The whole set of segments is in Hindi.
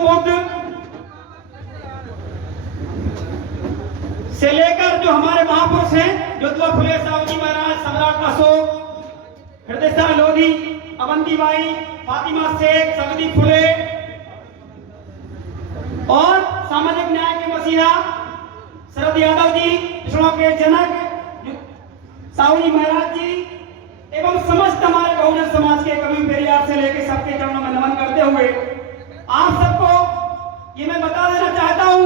गौतम बुद्ध से लेकर जो हमारे महापुरुष हैं, ज्योतिबा फुले साहू जी महाराज, सम्राट अशोक, हृदय शाह लोधी, अवंतीबाई, फातिमा शेख, सगदी फुले और सामाजिक न्याय के मसीहा शरद यादव जी, पिछड़ों के जनक साहू जी महाराज जी एवं समस्त हमारे बहुजन समाज के कवि पेरियार से लेकर सबके चरणों में नमन करते हुए आप सबको ये मैं बता देना चाहता हूं,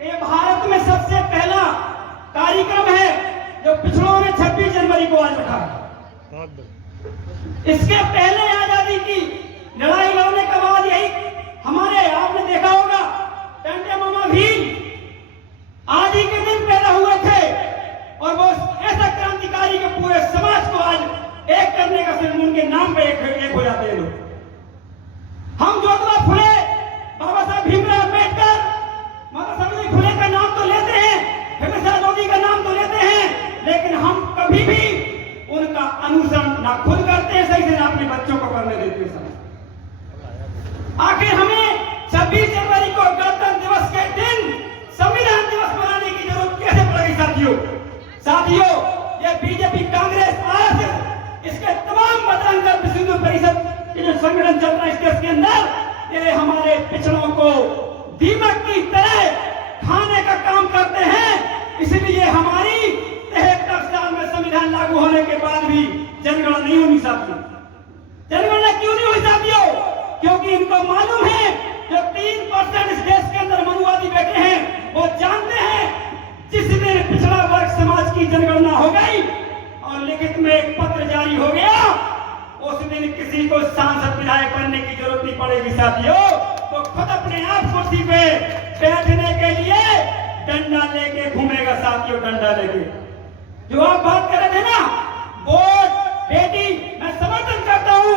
ये भारत में सबसे पहला कार्यक्रम है जो पिछड़ों ने 26 जनवरी को आज रखा। इसके पहले आजादी की लड़ाई लड़ने के बाद यही हमारे आपने देखा होगा टंडे मामा भील आज ही के दिन पैदा हुए थे और वो ऐसा क्रांतिकारी के पूरे समाज को आज एक करने का सिर्फ उनके नाम पे एक हो जाते हैं लोग। हम ज्योतिबा फुले, बाबा साहब भीमराव अम्बेडकर, माता सावित्री फुले का नाम तो लेते हैं, हृदय शाह लोधी का नाम तो लेते हैं, लेकिन हम कभी भी उनका अनुसरण ना खुद करते हैं, सही से ना अपने बच्चों को करने देते हैं। आखिर हमें 26 जनवरी को गणतंत्र दिवस के दिन संविधान दिवस मनाने की जरूरत कैसे पड़ेगी साथियों? साथियों, ये बीजेपी, कांग्रेस, आरएसएस, इसके तमाम बजरंग दल, विश्व हिंदू परिषद के जो संगठन चल रहा है इस देश के अंदर, ये हमारे पिछड़ों को दीमक की तरह खाने का काम करते हैं। इसलिए हमारी 73 साल में संविधान लागू होने के बाद भी जनगणना नहीं होनी साथियों। जनगणना क्यों नहीं हुई साथियों? क्योंकि इनको मालूम है जो 3% इस देश के अंदर मनुवादी बैठे हैं, वो जानते हैं जिस दिन पिछड़ा वर्ग समाज की जनगणना हो गई और लिखित में एक पत्र जारी हो गया, उस दिन किसी को सांसद विधायक बनने की जरूरत नहीं पड़ेगी साथियों। तो खुद अपने आप कुर्सी पे बैठने के लिए डंडा लेके घूमेगा साथियों, डंडा लेके। जो आप बात कर रहे थे ना, वोट बेटी, मैं समर्थन करता हूं,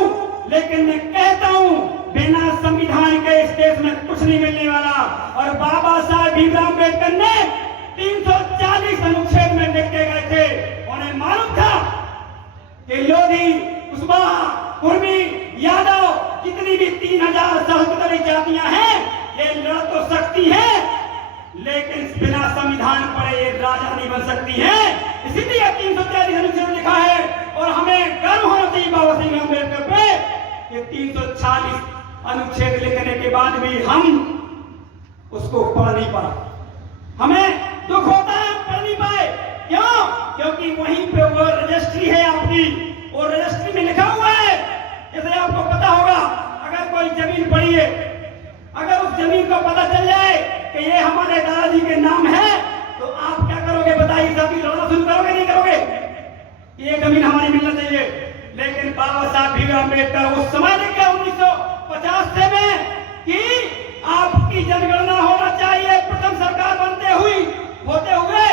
लेकिन मैं कहता हूं बिना संविधान के इस देश में कुछ नहीं मिलने वाला। और बाबा साहब भीमराव अम्बेडकर ने 340 अनुच्छेद में लिख के गए थे, उन्हें मालूम था कि लोधी, कुशवाहा, कुर्मी, यादव, जितनी भी 3000 सहस्त्री जातियां हैं, ये लड़ तो सकती है, लेकिन बिना संविधान पढ़े ये राजा नहीं बन सकती है। इसीलिए 340 अनुच्छेद लिखा है और हमें गर्व होना चाहिए बाबा साहब अम्बेडकर पे कि 340 अनुच्छेद लिखने के बाद भी हम उसको पढ़ नहीं पाए। हमें दुख होता है हम पढ़ नहीं पाए। क्यों? क्योंकि वहीं पे वो रजिस्ट्री है आपकी, और रजिस्ट्री में लिखा हुआ है, जैसे आपको पता होगा, अगर कोई जमीन पड़ी है, अगर उस जमीन को पता चल जाए कि ये हमारे दादाजी के नाम है, तो आप क्या करोगे बताइए साथी? लड़ना शुरू करोगे नहीं करोगे? ये जमीन हमारी मिलना चाहिए। लेकिन बाबा साहब भीमराव अम्बेडकर उस समय ने क्या 1950 से में कि आपकी जनगणना होना चाहिए प्रथम सरकार होते हुए,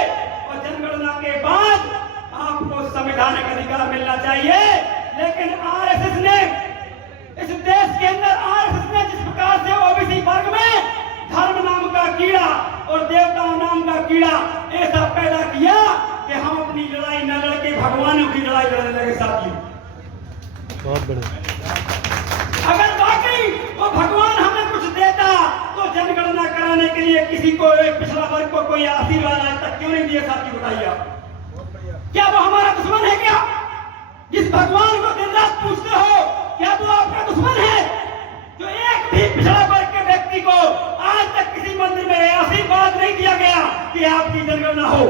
और जनगणना के बाद आपको संवैधानिक अधिकार मिलना चाहिए। लेकिन आरएसएस ने इस देश के अंदर, आरएसएस ने जिस प्रकार से ओबीसी वर्ग में धर्म नाम का कीड़ा और देवताओं नाम का कीड़ा ऐसा पैदा किया कि हम अपनी लड़ाई न लड़के भगवानों की लड़ाई लड़ने लगे साथियों। बहुत बढ़िया। अगर वाकई वो भगवान हमें कुछ देता तो जनगणना कराने के लिए किसी को, एक पिछड़ा वर्ग को कोई आशीर्वाद आज तक क्यों नहीं दिया साथी? बताइए आप। क्या वो हमारा दुश्मन है क्या? जिस भगवान को दिन रात पूछते हो, क्या वो आपका दुश्मन है? जो एक भी पिछड़ा वर्ग के व्यक्ति को आज तक किसी मंदिर में आशीर्वाद नहीं दिया गया कि आपकी जनगणना हो।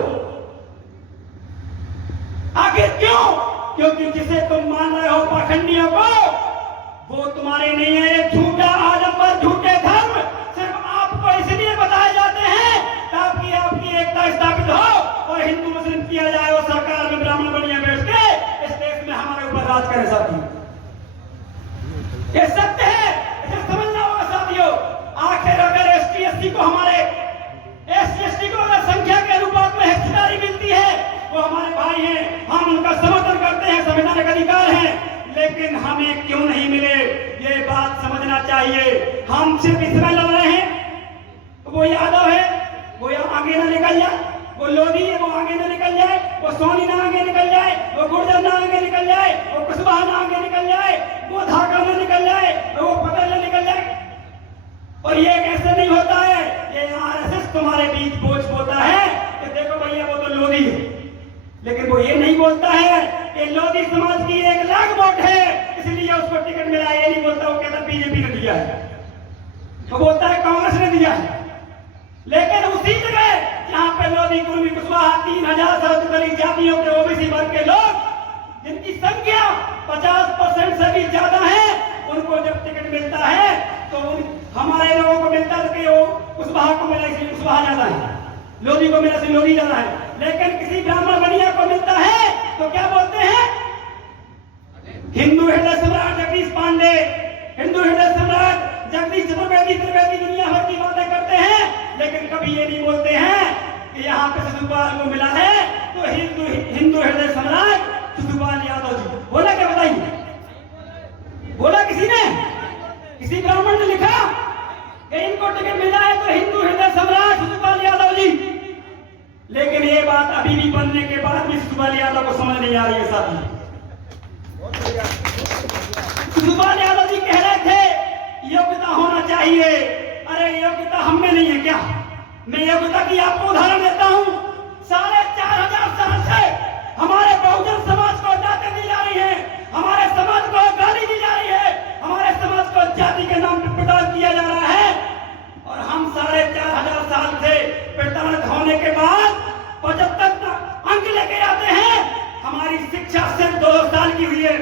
आखिर क्यों? क्योंकि जिसे तुम मान रहे हो पाखंडियों को, वो तुम्हारे नहीं है। ये झूठा आडंबर, झूठे धर्म सिर्फ आपको इसलिए बताए जाते हैं ताकि आपकी एकता स्थापित हो और हिंदू मुस्लिम किया जाए और सरकार में ब्राह्मण बढ़िया बैठ के इस देश में हमारे ऊपर राज करे साथियों। ये सत्य है, इसे समझना होगा साथियों। आखिर अगर एसटी एसटी को, हमारे एससी एसटी को अगर संख्या के अनुपात में हिस्सेदारी मिलती है, वो हमारे भाई हैं, हम उनका समर्थन करते हैं, संवैधानिक अधिकार है, लेकिन हमें क्यों नहीं मिले ये बात समझना चाहिए। हम सिर्फ इसमें लड़ रहे हैं, वो यादव है वो आगे ना निकल जाए, वो लोधी है वो आगे ना निकल जाए, वो सोनी ना आगे निकल जाए, वो गुर्जर ना आगे निकल जाए, वो कुशवाहा ना आगे निकल जाए, वो धाकर ना निकल जाए, वो पटेल ना निकल जाए। और ये बोलता है कि लोधी समाज की 1 लाख वोट है इसलिए उसको टिकट मिला, ये नहीं बोलता, वो कहता बीजेपी ने दिया है, तो बोलता है कांग्रेस ने दिया है। लेकिन उसी जगह जहां पे लोधी, कुर्मी, कुशवाहा 3000 से अधिक दलित जातियों के ओबीसी वर्ग के लोग जिनकी संख्या 50% से भी ज्यादा है, उनको जब टिकट मिलता है तो हमारे लोगों को मिलता है कि वो कुशवाहा को मिला इसलिए कुशवाहा ज्यादा है, लोधी को मिला इसलिए लोधी ज्यादा है। लेकिन किसी ब्राह्मण बनिया को मिलता है तो क्या बोलते हैं? हिंदू हृदय सम्राट जगदीश पांडे, हिंदू हृदय सम्राट जगदीश चतुर्वेदी, त्रिवेदी दुनिया भर की बातें करते हैं, लेकिन कभी ये नहीं बोलते हैं कि यहाँ पे शिशुपाल को मिला है तो हिंदू हृदय सम्राट शिशुपाल यादव जी। बोला क्या बताइए? बोला किसी ने? किसी ब्राह्मण ने लिखा कि इनको टिकट मिला है तो हिंदू हृदय सम्राट शिशुपाल यादव जी। लेकिन ये बात अभी भी बनने के बाद भी शिशुपाल यादव को समझ नहीं आ रही है साथी। शिशुपाल यादव जी कह रहे थे योग्यता होना चाहिए, अरे योग्यता हम में नहीं है क्या? मैं योग्यता की आपको उदाहरण देता हूँ। 4500 साल से हमारे बहुजन समाज को डांटे दी जा रही है, हमारे समाज को गाली दी जा रही है, हमारे समाज को जाति के नाम पर प्रताड़ित किया जा रहा है, और हम 4500 साल से प्रताड़ित होने के बाद 75 अंक लेके आते हैं। हमारी शिक्षा सिर्फ 2 साल की हुई है,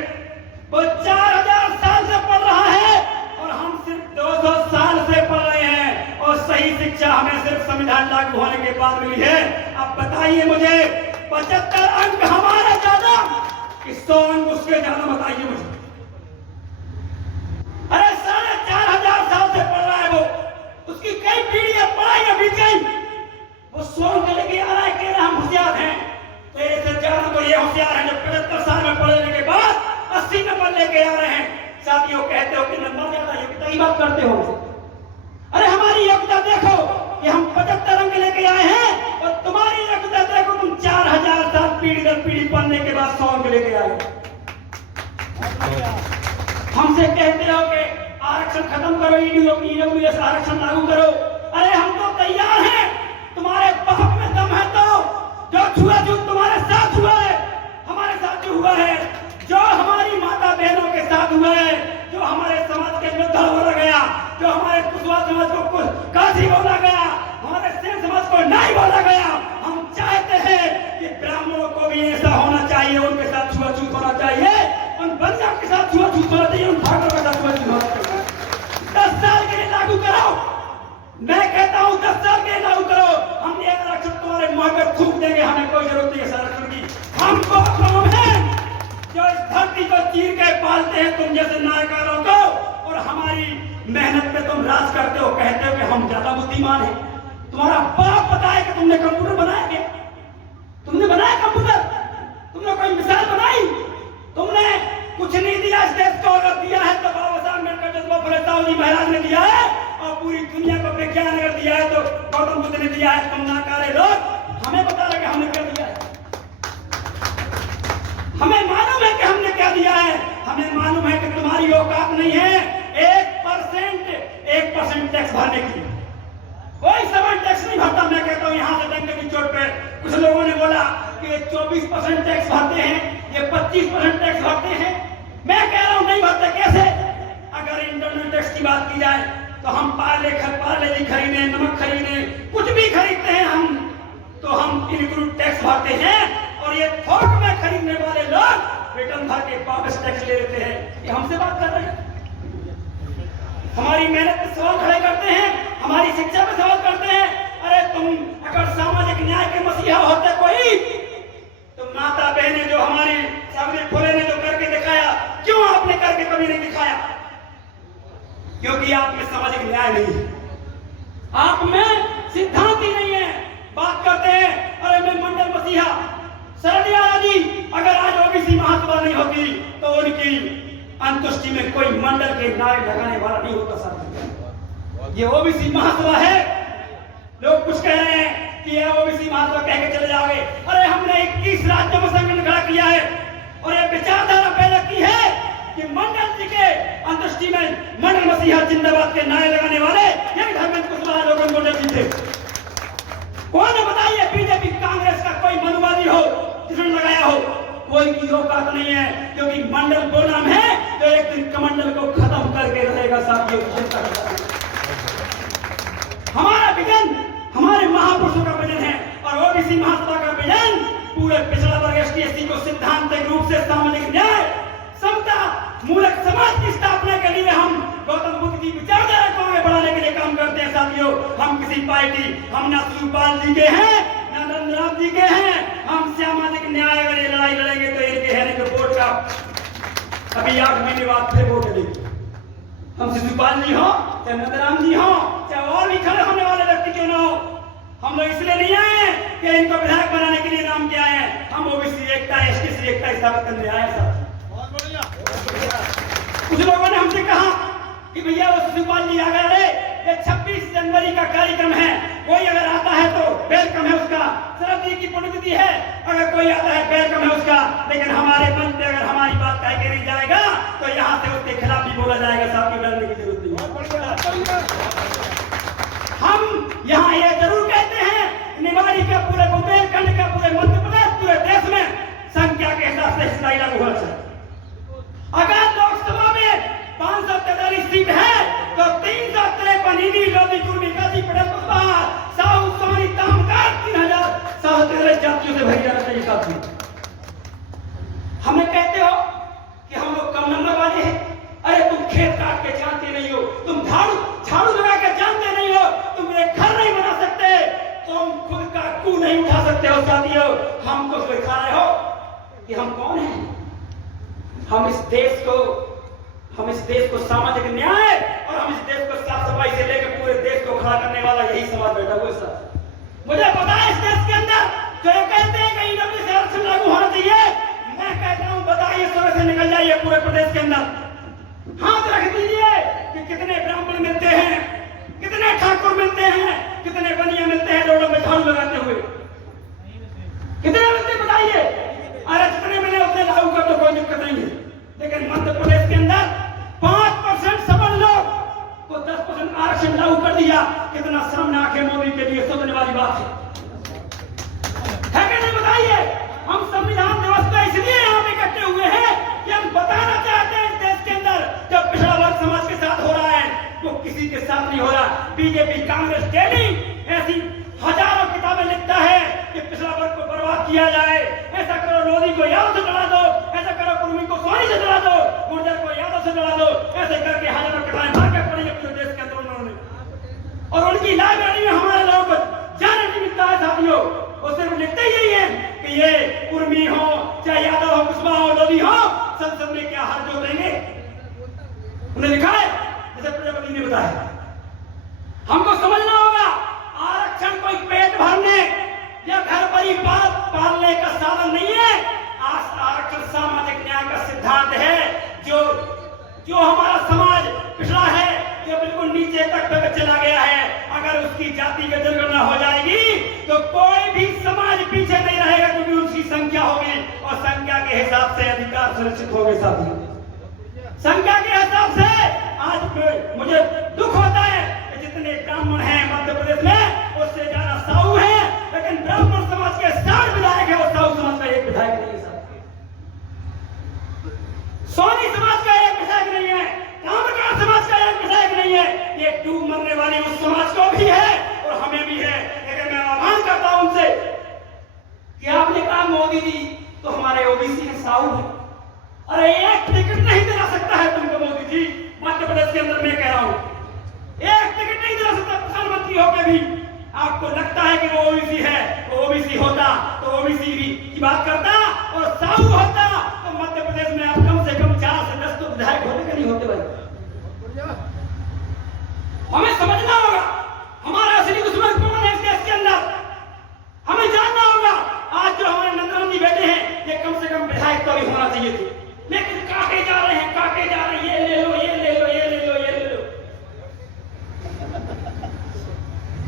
वो 4000 साल से पढ़ रहा है और हम सिर्फ 200 साल से पढ़ रहे हैं, और सही शिक्षा हमें सिर्फ संविधान लागू होने के बाद मिली है। अब बताइए मुझे 75 अंक हमारा ज्यादा कि 100 अंक उसके ज्यादा? बताइए मुझे। अरे 4500 साल से पढ़ रहा है वो, उसकी कई पीढ़ियां पढ़ाई अभी गई, वो 100 अंक लेके आ रहा है, कह रहा हम होशियार हैं। तेरे से ज्यादा तो ये होशियार है जो 75 साल में पढ़ने के बाद 80 नंबर लेके आ रहे हैं। साथियों कहते हो कि नंबर ज्यादा, योग्यता की बात करते हो। अरे हमारी योग्यता देखो कि हम 75 अंक लेके आए हैं, और तुम्हारी योग्यता देखो तुम 4000 साल पीढ़ी दर पीढ़ी पढ़ने के बाद 100 अंक लेके आए। हमसे कहते हो कि आरक्षण खत्म करो, ईडब्ल्यूएस आरक्षण लागू करो। अरे हम तो तैयार हैं, तुम्हारे बाप में दम है तो जो छुआछूत तुम्हारे साथ हुआ है, हमारे साथ जो हुआ है, जो हमारी माता बहनों के साथ हुआ है, जो हमारे समाज के विरुद्ध बोला गया, जो हमारे कुशवाहा समाज को काशी बोला गया, हमारे सेन समाज को नहीं बोला गया, हम चाहते हैं कि ब्राह्मणों को भी ऐसा होना चाहिए, उनके साथ छुआछूत होना चाहिए, उन बनिया के साथ छुआछूत होना चाहिए, उन ठाकुर के साथ छुआछूत होना चाहिए। 10 साल के लिए लागू करो, मैं कहता हूँ 10 साल के लिए लागू करो। हम ये आरक्षण तुम्हारे मुंह पे थूक देंगे, हमें कोई जरूरत नहीं है आरक्षण की। हमको कौन है जो इस धरती को चीर के पालते हैं तुम जैसे नायकारों को, और हमारी मेहनत पे तुम राज करते हो, कहते हो कि हम ज्यादा बुद्धिमान हैं। तुम्हारा बाप बताए कि तुमने कंप्यूटर बनाया क्या? तुमने बनाया कंप्यूटर? तुमने कोई मिसाइल बनाई? तुमने कुछ नहीं दिया इस देश को। अगर दिया है तो बाबा साहब अम्बेडकर जज्बा फरेसाव जी महाराज ने दिया है, और पूरी दुनिया को विज्ञान अगर दिया है तो गौतम बुद्ध ने दिया है। तुम नाकारे लोग हमें बता रहे कि हमने क्या दिया है। हमें मालूम है कि हमने क्या दिया है, हमें मालूम है कि तुम्हारी औकात नहीं है 1% टैक्स भरने की। कोई सामान टैक्स नहीं भरता। मैं कहता हूं यहां से डंके की चोट पे कुछ लोगों ने बोला कि 24% टैक्स भरते हैं, ये 25% टैक्स भरते हैं। मैं कह रहा हूं नहीं भरते। कैसे? अगर इंटरनल टैक्स की बात की जाए तो हम पार्ले खरीदे, नमक खरीदे, कुछ भी खरीदते हैं हम, तो हम इनक्लूड टैक्स भरते हैं, और ये थोक में खरीदने वाले लोग रिटर्न भर के वापस टैक्स ले लेते हैं। ये हमसे बात कर रहे हैं। हमारी मेहनत पे सवाल खड़े करते हैं, हमारी शिक्षा पे सवाल करते हैं। अरे तुम अगर सामाजिक न्याय के मसीहा होते कोई, तो माता बहने जो हमारी सामने फुले ने जो करके दिखाया, क्यों आपने करके कभी नहीं दिखाया? क्योंकि आप में सामाजिक न्याय नहीं है, आप में सिद्धांत ही नहीं है। बात करते हैं अरे मैं मंडल मसीहा। सरदिया जी अगर आज ओबीसी महासभा नहीं होती तो उनकी अंतुष्टि में कोई मंडल के नारे लगाने वाला नहीं होता। सर ये ओबीसी महासभा है। लोग कुछ कह रहे हैं कि ये ओबीसी महासभा कह के चले जाओगे। अरे हमने 21 राज्यों में संगठन खड़ा किया है, और ये विचारधारा पैदा की है कि मंडल जी के अंतुष्टि में मंडल मसीहा जिंदाबाद के नारे लगाने वाले ये धर्मेंद्र कुशवाहा लोगों को मंडल जी थे। कौन है बताइए? बीजेपी कांग्रेस का कोई मनुवादी हो जिसने लगाया हो? कोई की औकात नहीं है, क्योंकि मंडल वो नाम है जो एक दिन कमंडल को खत्म करके रहेगा। साथियों, चिंता हमारा विजन हमारे महापुरुषों का विजन है, और ओबीसी महासभा का विजन पूरे पिछड़ा वर्ग एसटी एससी को सिद्धांतिक रूप से सामाजिक न्याय समता मूलक समाज की स्थापना के लिए हम गौतम बुद्ध की विचारधारा को आगे बढ़ाने के लिए काम करते हैं। साथियों, हम किसी पार्टी, हम ना शिवपाल जी के हैं ना नंदराम जी के हैं, हम सामाजिक न्याय अगर ये लड़ाई लड़ेंगे तो इनके है नहीं वोट का अभी 8 महीने बाद फिर वोट देंगे। हम शिवपाल जी हो चाहे नंदराम जी हो चाहे और भी खड़े होने वाले व्यक्ति क्यों ना हो, हम लोग इसलिए नहीं आए कि इनको विधायक बनाने के लिए नाम किया है, हम ओबीसी एकता एसटी एकता स्थापित करने आए। साथ कुछ लोगों ने हमसे कहा कि भैया वो शिवपाल जी आ गए, ये 26 जनवरी का कार्यक्रम है, कोई अगर आता है तो वेलकम है उसका, शरद जी की पुण्यतिथि है, अगर कोई आता है वेलकम है उसका, लेकिन हमारे मन पे अगर हमारी बात कह के नहीं जाएगा तो यहाँ से उसके खिलाफ भी बोला जाएगा। साथ ही डरने की जरूरत नहीं है। हम यहाँ ये जरूर कहते हैं, निवाड़ी का पूरे बुंदेलखंड का पूरे मध्य प्रदेश पूरे देश में संख्या के हिसाब से हिस्सा लागू होना चाहिए। अगर लोकसभा में 543 सीट है तो 353 इन्हीं लोधी कुर्मी गाजी पटेल कुशवाहा साहू सोनी तामकार 3013 जातियों से भरी जाना चाहिए। साथियों, हमें कहते हो कि हम लोग कम नंबर वाले हैं, अरे तुम खेत काट के जानते नहीं हो, तुम झाड़ू लगा के जानते नहीं हो, तुम एक घर नहीं बना सकते, तुम खुद का कू नहीं उठा सकते हो। साथियों, हमको दिखा रहे हो कि हम कौन हैं। हम इस देश को सामाजिक न्याय और हम इस देश को साफ सफाई से लेकर पूरे देश को खड़ा करने वाला यही समाज बैठा हुआ है। सर, मुझे पता है इस देश के अंदर जो ये कहते हैं कि ईडब्ल्यू से आरक्षण लागू होना चाहिए, मैं कहता हूं बताइए समय से निकल जाइए पूरे प्रदेश के अंदर हाथ रख दीजिए कि कितने ब्राह्मण मिलते हैं, कितने ठाकुर मिलते हैं, कितने बनिया मिलते हैं रोडों में झाड़ू लगाते हुए, कितने मिलते बताइए। अरे जितने मिले उतने लागू कर दो, कोई दिक्कत नहीं है। लेकिन मध्य प्रदेश के अंदर 5% सबल लोग को 10% आरक्षण लागू कर दिया, कितना सामने आंखें मोदी के लिए सोचने वाली बात है कि नहीं बताइए। हम संविधान दिवस पे इसलिए यहाँ पे इकट्ठे हुए हैं कि हम बताना चाहते हैं इस देश के अंदर जब पिछड़ा वर्ग समाज के साथ हो रहा है वो किसी के साथ नहीं हो रहा। बीजेपी कांग्रेस डेली ऐसी हजारों किताबें लिखता है कि पिछड़ा वर्ग को बर्बाद किया जाए, ऐसा करो लोधी को यादव से लड़ा दो, ऐसा करो कुर्मी को सोनी से लड़ा दो, गुर्जर को यादव से लड़ा दो, ऐसे करके हजारों कटाएं मार के पड़ी पूरे देश के अंदर उन्होंने, और उनकी लाइब्रेरी में हमारे लोगों को जाने नहीं मिलता है। साथियों, वो सिर्फ लिखते ही यही है कि ये कुर्मी हो चाहे यादव हो कुशवाहा हो लोधी हो, संसद में क्या हाथ जोड़ेंगे, उन्हें लिखा है जैसे प्रजापति ने बताया। हमको समझना होगा आरक्षण कोई पेट भरने या घर परिवार पालने का साधन नहीं है। आरक्षण सामाजिक न्याय का सिद्धांत है। जो हमारा समाज पिछड़ा है, जो बिल्कुल नीचे तक चला गया है, अगर उसकी जाति की जनगणना हो जाएगी तो कोई भी समाज पीछे नहीं रहेगा, क्योंकि उसकी संख्या होगी और संख्या के हिसाब से अधिकार सुरक्षित होंगे। साथियों, संख्या के हिसाब से आज मुझे दुख होता है कि जितने ब्राह्मण हैं मध्य प्रदेश में उससे ज्यादा साहू हैं, लेकिन ब्राह्मण समाज के 60 विधायक है और साहू समाज का एक विधायक नहीं है। सोनी समाज का एक विधायक नहीं है, कामकार समाज का एक विधायक नहीं है। ये डूब मरने वाली उस समाज को भी है और हमें भी है। लेकिन मैं आह्वान करता हूं उनसे कि आपने कहा मोदी जी तो हमारे ओबीसी के साहू हैं, अरे एक टिकट नहीं दिला सकता है तुमको मोदी जी। मध्य प्रदेश के अंदर मैं कह रहा हूं एक टिकट नहीं दिला सकता प्रधानमंत्री होकर भी। आपको लगता है कि वो ओबीसी है, वो ओबीसी होता तो ओबीसी भी की बात करता और साहू होता तो मध्य प्रदेश में आप कम से कम 4 से 10 तो विधायक होते कि नहीं होते भाई। हमें समझना होगा हमारा असली दुश्मन कौन है इस देश के अंदर, हमें जानना होगा। आज जो हमारे नंदराम जी बैठे हैं ये कम से कम विधायक तो भी होना चाहिए थे, लेकिन काटे जा रहे हैं, काटे जा रहे हैं, ये ले लो ये ले लो ये ले लो ये ले लो।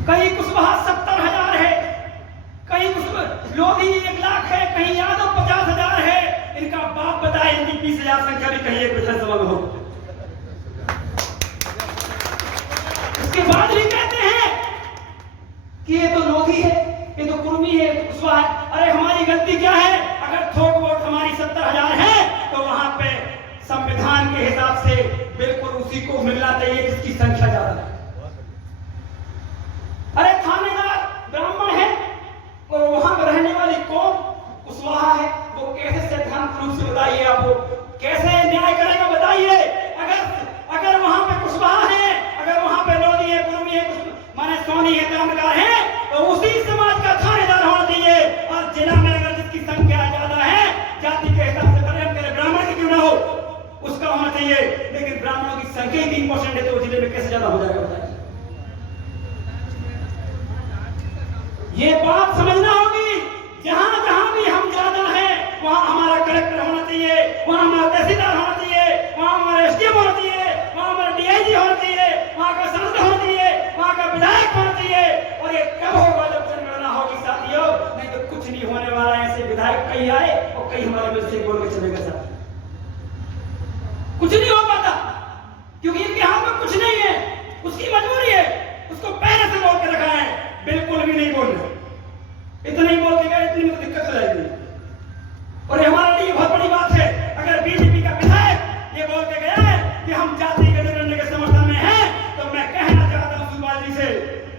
कहीं कुशवाहा 70,000 है, कहीं लोधी 1 लाख है, कहीं यादव 50,000 है। इनका बाप बताए इनकी 20,000 संख्या भी कहीं एक विधानसभा में हो। इसके बाद भी कहते हैं कि ये तो लोधी है, ये तो कुर्मी है, ये तो कुशवाहा है। अरे हमारी गलती क्या है? अगर थोक वोट हमारी 70,000 है तो वहां पे संविधान के हिसाब से बिल्कुल उसी को मिलना चाहिए जिसकी संख्या ज्यादा है। अरे थानेदार ब्राह्मण है और वहां पर रहने वाली कौन कुशवाहा है, वो कैसे सिद्धांत रूप से बताइए, आपको कैसे न्याय करेगा बताइए। अगर वहां पे कुशवाहा है, अगर वहां पे लोधी है, कुर्मी है, माने सोनी है, कामगार है, तो उसी समाज का थानेदार होना चाहिए। और जिला में अगर जिसकी संख्या ज्यादा है जाति के हिसाब से करे ब्राह्मण की क्यों ना हो उसका होना चाहिए, लेकिन ब्राह्मणों की संख्या 3% है तो जिले में कैसे ज्यादा हो जाएगा बताइए। ये बात समझना होगी, जहां जहां भी हम ज्यादा है वहां हमारा कलेक्टर होना चाहिए, वहां हमारा तहसीलदार होना चाहिए, वहां हमारा एसडीएम होना चाहिए, वहां हमारा डीआईजी होना चाहिए, वहां का सांसद होना चाहिए, वहां का विधायक होना चाहिए। और ये कब होगा जब जनगणना होगी साथियों, नहीं तो कुछ नहीं होने वाला है। ऐसे विधायक कई आए और कई हमारे मिल से बोल के चलेगा साथ, कुछ नहीं हो पाता क्योंकि इनके हाथ में कुछ नहीं है, उसकी मजबूरी है, उसको पहले से बोल के रखा है बिल्कुल भी नहीं बोलना, इतना ही बोल के गए, इतनी में दिक्कत हो जाएगी। और ये हमारे लिए बहुत बड़ी बात है। अगर बीजेपी का विधायक ये बोल के गया है कि हम जाति के जनगणना के समर्थन में हैं, तो मैं कहना चाहता हूं सुखपाल जी से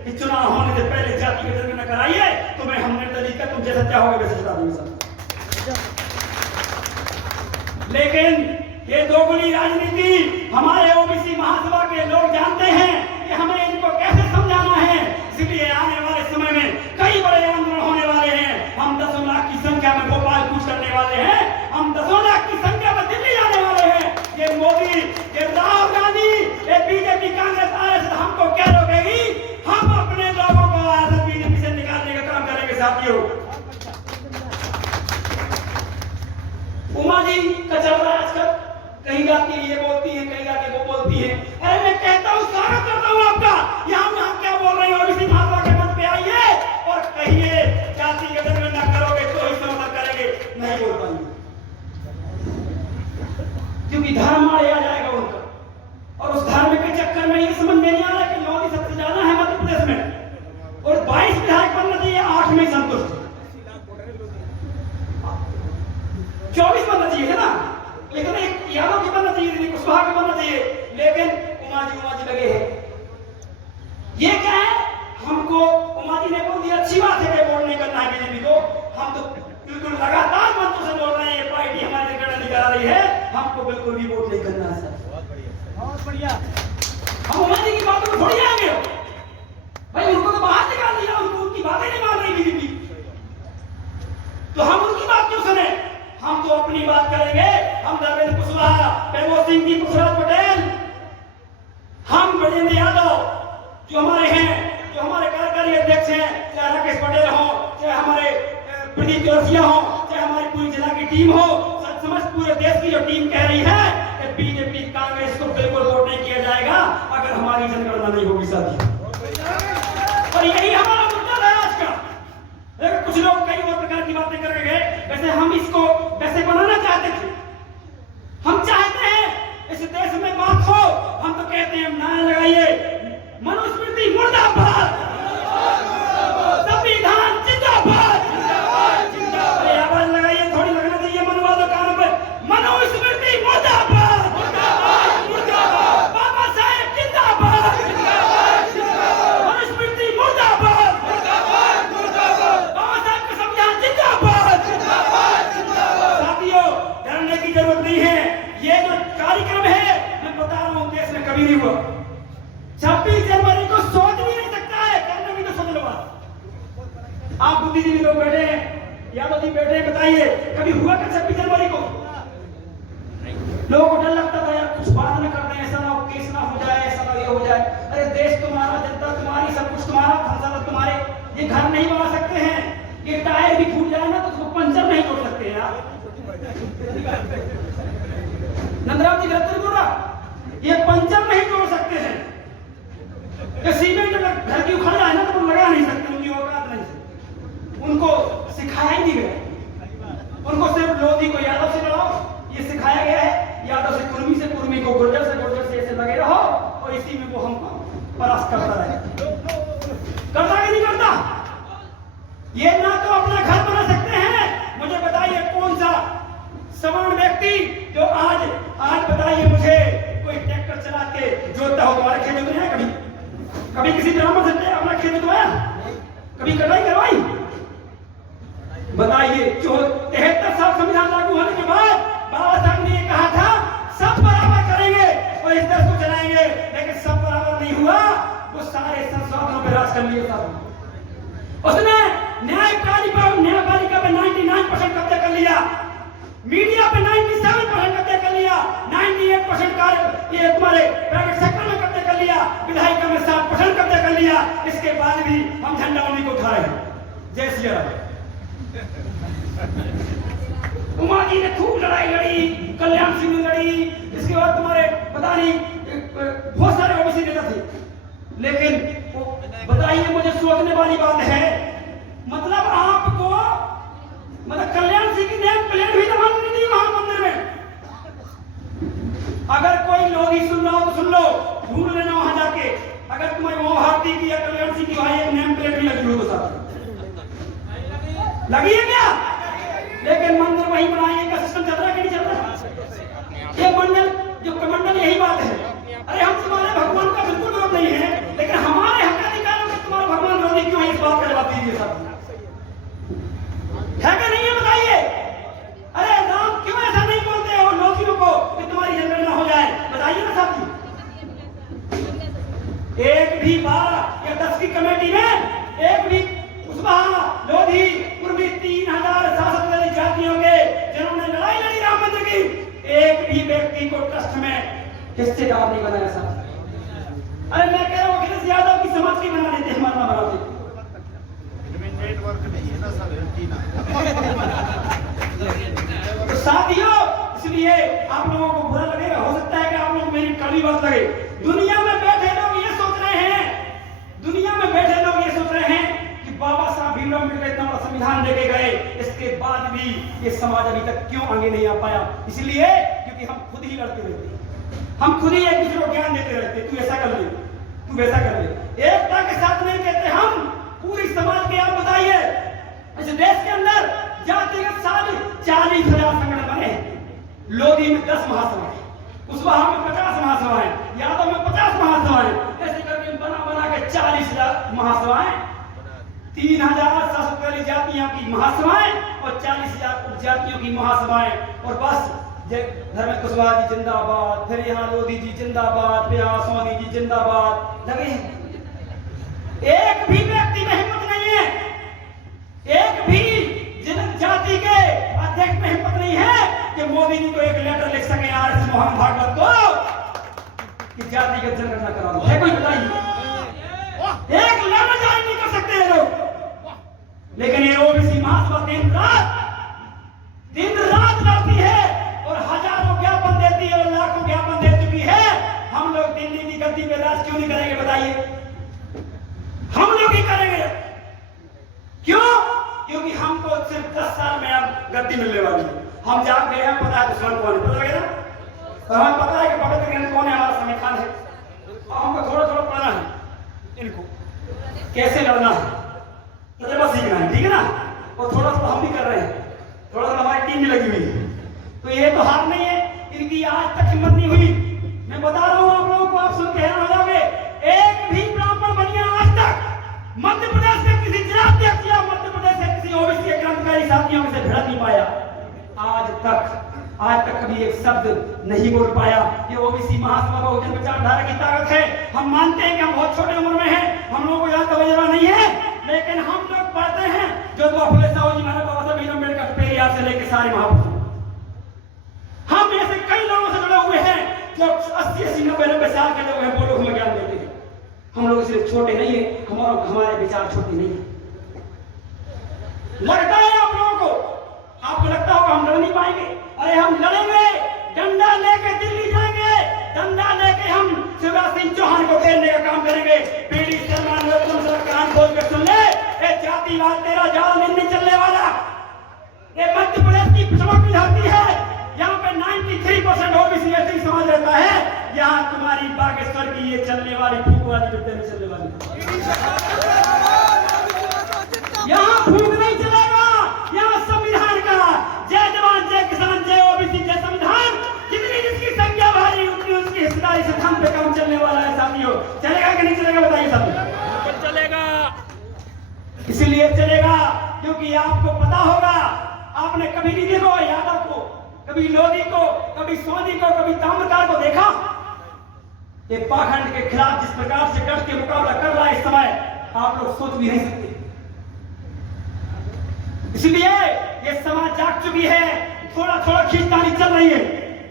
कि चुनाव होने से पहले जाति की जनगणना कराइए, तो मैं हमने तरीका तुम जैसा चाहोगे वैसे चला दूंगा सब। लेकिन ये दोगुनी राजनीति हमारे ओबीसी महासभा के लोग जानते हैं कि हमें इनको कैसे समझाना है। इसलिए आने वाले समय में कई बड़े आंदोलन होने वाले हैं। हम 10 लाख की संख्या में भोपाल कूच करने वाले हैं, हम 10 लाख की संख्या में दिल्ली जाने वाले हैं। ये मोदी, ये राहुल गांधी, ये बीजेपी, कांग्रेस, आरएसएस हमको क्या रोकेगी? हम अपने लोगों को आरएसएस बीजेपी से निकालने का काम करेंगे साथियों। उमा जी का चल रहा है आजकल, कहीं जाके ये बोलती है, कहीं जाके वो बोलती है। अरे मैं कहता हूँ, स्वागत करता हूँ आपका, यहाँ क्या बोल रही हो, ओबीसी महासभा के मंच पे आइए और कहिए जाति की जनगणना करोगे तो ही समर्थन करेंगे, नहीं बोल पाएंगे क्योंकि धर्म आ जाएगा उनका। और उस धर्म के चक्कर में ये समझ में नहीं आ रहा कि लोग सबसे ज्यादा है मध्य प्रदेश में और 22 विधायक बनना चाहिए, 8 में संतुष्ट, 24 बनना चाहिए है ना, लेकिन एक यादव की बनना चाहिए, कुशवाहा की बनना चाहिए, लेकिन उमा जी लगे हैं। ये क्या है? हमको उमा जी ने बोल दिया, अच्छी बात है कि वोट नहीं करना है बीजेपी को, हम तो बिल्कुल लगातार मंचों से बोल रहे हैं ये पार्टी हमारी जनगणना नहीं करा रही है, हमको बिल्कुल भी वोट नहीं करना है सर। बहुत बढ़िया। हम उमा जी की बातों को थोड़ी आएंगे भाई, उनको तो बाहर निकाल दिया, उनको उनकी बातें नहीं मान रही बीजेपी, तो हम उनकी बात क्यों सुने? हम तो अपनी बात करेंगे। हम धर्मेंद्र कुशवाहा, प्रमोद सिंह जी, पुष्पराज पटेल, हम ब्रजेंद्र यादव जो हमारे हैं, जो हमारे कार्यकारी अध्यक्ष हैं, चाहे राकेश पटेल हो, चाहे हमारे प्रदीप जोशिया हो, चाहे हमारी पूरी जिला की टीम हो, समझ पूरे देश की जो टीम कह रही है कि बीजेपी कांग्रेस को बिल्कुल वोट नहीं किया जाएगा अगर हमारी जनगणना नहीं होगी साथी। और यही हमारा मुद्दा है आज का। लेकिन कुछ लोग कई और प्रकार की बातें करके गए, वैसे हम इसको वैसे बनाना चाहते थे, हम चाहते हैं इस देश में बात हो, हम तो कहते हैं नारा लगाइए, मनुस्मृति मुर्दाबाद, संविधान जिंदाबाद, आवाज लगाइए, थोड़ी लगना चाहिए मनुवादों कानों पर, मनुस्मृति मुर्दाबाद, बाबा साहेब जिंदाबाद, मनुस्मृति मुर्दाबाद, बाबा साहेब का संविधान जिंदाबाद। साथियों, डरने की जरूरत नहीं है। ये जो कार्यक्रम है मैं बता रहा हूं देश में कभी नहीं हुआ। 26 जनवरी को सोच भी नहीं सकता है, करने भी तो सोच लो बात। आप बुद्धिजीवी लोग बैठे हैं, यादव जी बैठे हैं, बताइए कभी हुआ क्या 26 जनवरी को? लोगों को डर लगता था यार कुछ बात न कर दें, ऐसा ना हो, केस ना हो जाए, ऐसा ना ये हो जाए। अरे देश तुम्हारा, जनता तुम्हारी, सब कुछ तुम्हारा, संसाधन तुम्हारे, ये घर नहीं बना सकते हैं, ये टायर भी फूट जाए ना तो उसको पंचर नहीं तोड़ सकते हैं यार। नंदराम जी गलत बोल रहा, ये पंचर नहीं तोड़ सकते हैं, ये सीमेंट अगर घर की उखड़ जाए ना तो वो लगा नहीं सकते, उनकी औकात नहीं। उनको सिखाया ही नहीं गया, उनको सिर्फ लोधी को यादव से लड़ाओ ये सिखाया गया है, यादव से कुर्मी से, कुर्मी को गुर्जर से ऐसे लगे रहो और इसी में वो हमको परास्त करता रहे। करता कि नहीं करता? ये ना तो अपना घर बना सकते हैं, मुझे बताइए कौन कौन सा सवर्ण व्यक्ति जो आज बताइए मुझे, कोई ट्रैक्टर चला के जोतता हो? तुम्हारे खेत में है कभी किसी ब्राह्मण से अपना खेत जोतवाया? कभी कटाई करवाई? बताइए। जो 73 साल संविधान लागू होने के बाद बाबा साहब ने कहा था सब बराबर करेंगे और इस देश को चलाएंगे, लेकिन सब बराबर नहीं हुआ। वो सारे संशोधनों पे राज कर लिए था। उसने न्यायपालिका पे 99% कब्जा कर लिया, मीडिया पे 97% कब्जा कर लिया, 98% कार्य ये तुम्हारे प्राइवेट सेक्टर में कब्जा कर लिया, विधायिका में 60% कब्जा कर लिया। इसके बाद भी हम झंडा उन्हीं को उठा रहे हैं। जय श्री राम। उमा जी ने खूब लड़ाई लड़ी, कल्याण सिंह ने लड़ी, इसके बाद तुम्हारे पता नहीं बहुत सारे ओबीसी नेता थे। लेकिन बताइए, मुझे सोचने वाली बात है, मतलब आपको कल्याण सिंह की नेम प्लेट भी दबानी नहीं दी वहां मंदिर में। अगर कोई लोग ही सुन रहा हो तो सुन लो, ढूंढ लेना वहां जाके। अगर तुम्हें वो भारती की या कल्याण सिंह की वहां एक नेम प्लेट भी लगी हो तो साथ लगी है क्या? लेकिन मंदिर वही बनाएंगे का सिस्टम चल रहा है कि नहीं चल रहा? ये मंडल जो कमंडल यही बात है। अरे हम तुम्हारे भगवान का बिल्कुल विरोध नहीं है, लेकिन हमारे हक अधिकारों में तुम्हारा भगवान विरोधी क्यों है? इस बात का जवाब दीजिए सब। है कि नहीं है बताइए? अरे राम क्यों ऐसा नहीं बोलते हो लोगियों को कि तुम्हारी जनगणना हो जाए? बताइए ना साथी। एक भी बार या 10 की कमेटी में एक भी कुशवाहा, लोधी, कुर्मी 3000 शासक वाली जातियों के जिन्होंने लड़ाई लड़ी राम मंदिर की, एक भी व्यक्ति को ट्रस्ट में हिस्सेदार नहीं बनाया साहब। अरे मैं कह रहा हूँ अखिलेश यादव की समाज की बना देते, हमारा बनाते। नेटवर्क नहीं है ना सर, तो साथियों, इसलिए आप लोगों को बुरा लगेगा, हो सकता है कि आप लोग मेरी कड़वी बात लगे। दुनिया में बैठे लोग ये सोच रहे हैं, दुनिया में बैठे लोग ये सोच रहे हैं कि बाबा साहब भीमराव अम्बेडकर इतना बड़ा संविधान लेके गए, इसके बाद भी ये समाज अभी तक क्यों आगे नहीं आ पाया? इसलिए क्योंकि हम खुद ही लड़ते रहते, हम खुद ही एक दूसरे को ज्ञान देते रहते, तू ऐसा कर ले, तू वैसा कर ले। एकता के साथ नहीं कहते हम पूरी समाज के। आप बताइए, इस देश के अंदर जातिगत 40,000 संगठन बने, लोधी में 10 महासभाएं, कुशवाहा में 50 महासभाएं, यादव में 50 महासभाएं, ऐसे करके बना के 40,000 महासभाएं, 3,740 जातियों की महासभाएं और 40,000 उपजातियों की महासभाएं। और बस धर्मेंद्र कुशवाहा जी जिंदाबाद, फिर यहाँ लोधी जी जिंदाबाद, फिर यहाँ सोनी जी जिंदाबाद लगे हैं। एक भी व्यक्ति में हिम्मत नहीं है, एक भी जाति के अध्यक्ष में हिम्मत नहीं है कि मोदी जी को एक लेटर लिख सके आरएस मोहन भागवत को कि जातिगत जनगणना करा दो। है कोई बताइए? एक लेटर जारी नहीं कर सकते हैं लोग। लेकिन ये ओबीसी महासभा दिन रात लड़ती है और हजारों ज्ञापन देती है और लाखों ज्ञापन दे चुकी है। हम लोग दिल्ली की गद्दी पे राज क्यों नहीं करेंगे बताइए? हम लोग ही करेंगे। क्यों? क्योंकि हमको सिर्फ 10 साल में अब गद्दी मिलने वाली है। हम जाग गए हैं, पता है दुश्मन कौन है, पता है ना? तो हमें पता है कि पवित्र ग्रंथ कौन है, हमारा संविधान है। हमको थोड़ा थोड़ा पढ़ना है, इनको कैसे लड़ना है, तजुर्बा सीखना है, ठीक है ना? और थोड़ा सा हम भी कर रहे हैं, थोड़ा सा हमारी टीम भी लगी हुई है। तो ये तो हार नहीं है, इनकी आज तक हिम्मत नहीं हुई। मैं बता रहा हूं आप लोगों को, आप सुन के हैरान हो जाओगे। एक भी ब्राह्मण बनिया आज तक मध्य प्रदेश में किसी जिलाध्यक्ष या मध्य प्रदेश से किसी ओबीसी के क्रांतिकारी साथियों से भिड़ नहीं पाया। आज तक कभी एक शब्द नहीं बोल पाया। ये ओबीसी महासभा बहुजन विचारधारा की ताकत है। हम मानते हैं कि हम बहुत छोटे उम्र में हैं, हम लोगों को यहाँ तवज्जो नहीं है, लेकिन हम लोग पढ़ते हैं जो फुले साहू जी, महाराज बाबा साहब भीमराव अम्बेडकर, पेरियार से लेकर सारे महापुरुष। हम ऐसे कई लोगों से जुड़े हुए हैं जो 80-80, 90-90 साल के लोग हैं, वो लोग हमें ज्ञान देते हैं। हम लोग सिर्फ छोटे नहीं है, हमारे विचार छोटे नहीं है। लगता है आप लोगों को, आपको लगता होगा हम लड़ नहीं पाएंगे। अरे हम लड़ेंगे, डंडा लेके दिल्ली जाएंगे, डंडा लेके हम शिवराज सिंह चौहान को घेरने का काम करेंगे। पीडी शर्मा ने कान खोल के सुन ले, ये जातिवाद तेरा जाल नहीं चलने वाला। ये मध्य प्रदेश की पिछड़ों की धरती है, यहाँ पे 93% ओबीसी एसटी समाज रहता है। यहाँ तुम्हारी बागेश्वर की ये चलने वाली फूक वाली विद्या में चलने वाली, यहाँ फूक नहीं चलेगा, यहाँ संविधान का जय जवान पे काम चलने वाला है साथियों। चलेगा कि नहीं चलेगा बताइए साथियों? चलेगा। इसलिए चलेगा क्योंकि आपको पता होगा, आपने कभी नहीं देखो यादव को, कभी लोधी को, कभी सोनी को, कभी ताम्रकार को देखा? ये पाखंड के खिलाफ जिस प्रकार से डट के मुकाबला कर रहा है इस समय, आप लोग सोच भी नहीं सकते। इसलिए ये समाज जाग चुकी है, थोड़ा थोड़ा खींचतानी चल रही है।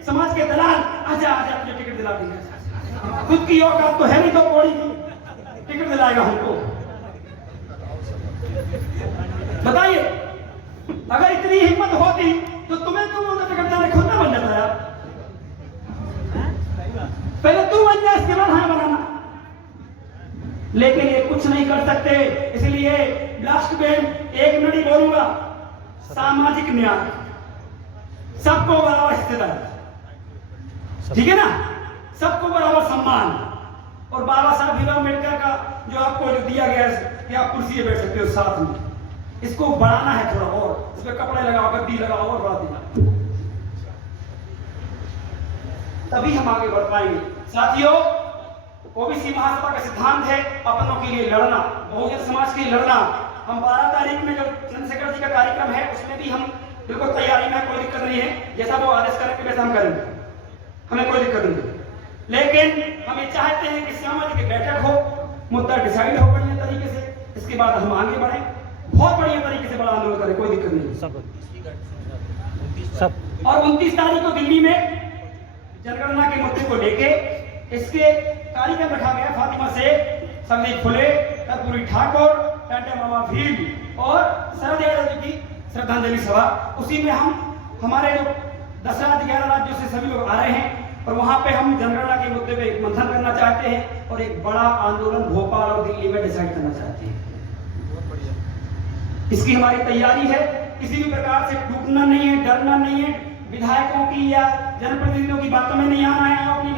समाज के दलाल आजा आजा तुझे टिकट दिला देंगे, खुद की औकात तो है नहीं तो कोड़ी की टिकट दिलाएगा हमको। बताइए, अगर इतनी हिम्मत होती तो तुम्हें क्यों उनका टिकट देने खुद ना बन जाता यार? पहले तू बन जा, इसके बाद हमें बनाना। लेकिन ये कुछ नहीं कर सकते। इसलिए लास्ट में एक मिनट ही बोलूंगा, सामाजिक न्याय, सबको बराबर हिस्सेदार, ठीक है ना, सबको बराबर सम्मान। और बाबा साहब भीमराव अम्बेडकर का जो आपको जो दिया गया है कि आप कुर्सी पे बैठ सकते हो साथ में, इसको बढ़ाना है थोड़ा और, इसमें कपड़े लगाओ, गद्दी लगाओ और बढ़ा देना, तभी हम आगे बढ़ पाएंगे। साथियों, ओबीसी महासभा का सिद्धांत है अपनों के लिए लड़ना, बहुजन समाज के लिए लड़ना। हम 12 तारीख में जो चंद्रशेखर जी का कार्यक्रम है उसमें भी हम बिल्कुल तैयारी में, कोई दिक्कत नहीं है, जैसा वो आदेश करेंगे वैसा हम करेंगे, हमें कोई दिक्कत नहीं। लेकिन हम ये चाहते हैं कि श्यामा जी की बैठक हो, मुद्दा डिसाइड हो बढ़िया तरीके से, इसके बाद हम आगे बढ़े, बहुत बढ़िया तरीके से बड़ा आंदोलन करें, कोई दिक्कत नहीं। सब और 29 तारीख को दिल्ली में जनगणना के मुद्दे को लेके इसके कार्यक्रम रखा गया, फातिमा शेख, संदीप फुले, कर्पूरी ठाकुर, टाटा मामा भील और शरद यादव जी की श्रद्धांजलि सभा। उसी में हम हमारे जो 10 राज्य 11 राज्यों से सभी लोग आ रहे हैं और वहां पे हम जनगणना के मुद्दे पे मंथन करना चाहते हैं और एक बड़ा आंदोलन भोपाल और दिल्ली में डिसाइड करना चाहते हैं। इसकी हमारी तैयारी है, किसी भी प्रकार से टूटना नहीं है, डरना नहीं है, विधायकों की या जनप्रतिनिधियों की बातों में नहीं आना है, अपनी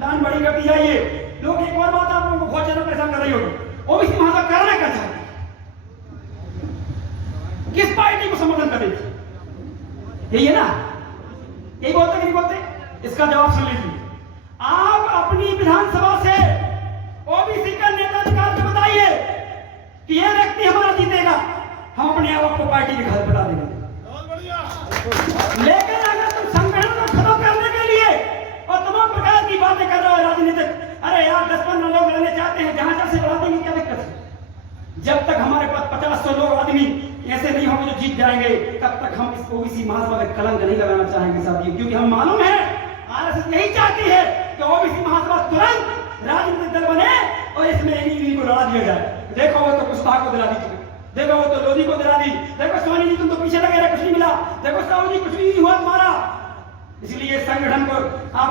लान बड़ी करती जाइए। लोग एक और बात आप लोगों को बहुत ज्यादा परेशान कर रही होगी, ओबीसी महासभा करना क्या चाहती है, किस पार्टी को समर्थन करेगी, यही है ना? यही बोलते कि नहीं बोलते? इसका जवाब सुन लीजिए। आप अपनी विधानसभा से ओबीसी का नेता निकाल के बताइए कि यह व्यक्ति हमारा जीतेगा, हम अपने आप को पार्टी के घर बता देंगे। लेकिन अगर तुम संगठन को खत्म करने के लिए और तमाम प्रकार की बातें कर रहे हो राजनीतिक, अरे यार 10-15 लोग लड़ने चाहते हैं, जहां से बढ़ा देंगे, क्या दिक्कत है? जब तक हमारे पास 50-100 लोग आदमी ऐसे नहीं होंगे जो जीत जाएंगे, तब तक हम इस ओबीसी महासभा में कलंक नहीं लगाना चाहेंगे साथियों, क्योंकि हम मालूम है आरएसएस यही चाहती है कि ओबीसी महासभा तुरंत राजनीतिक दल बने और इसमें इन्हीं को लड़ा दिया जाए। देखो वो तो कुशवाहा को दिला दी, देखो वो तो लोधी को दिला दी, देखो सोनी जी तुम तो पीछे लगे रहे, कुछ नहीं मिला, देखो साहू जी कुछ नहीं हुआ तुम्हारा। इसलिए संगठन को आप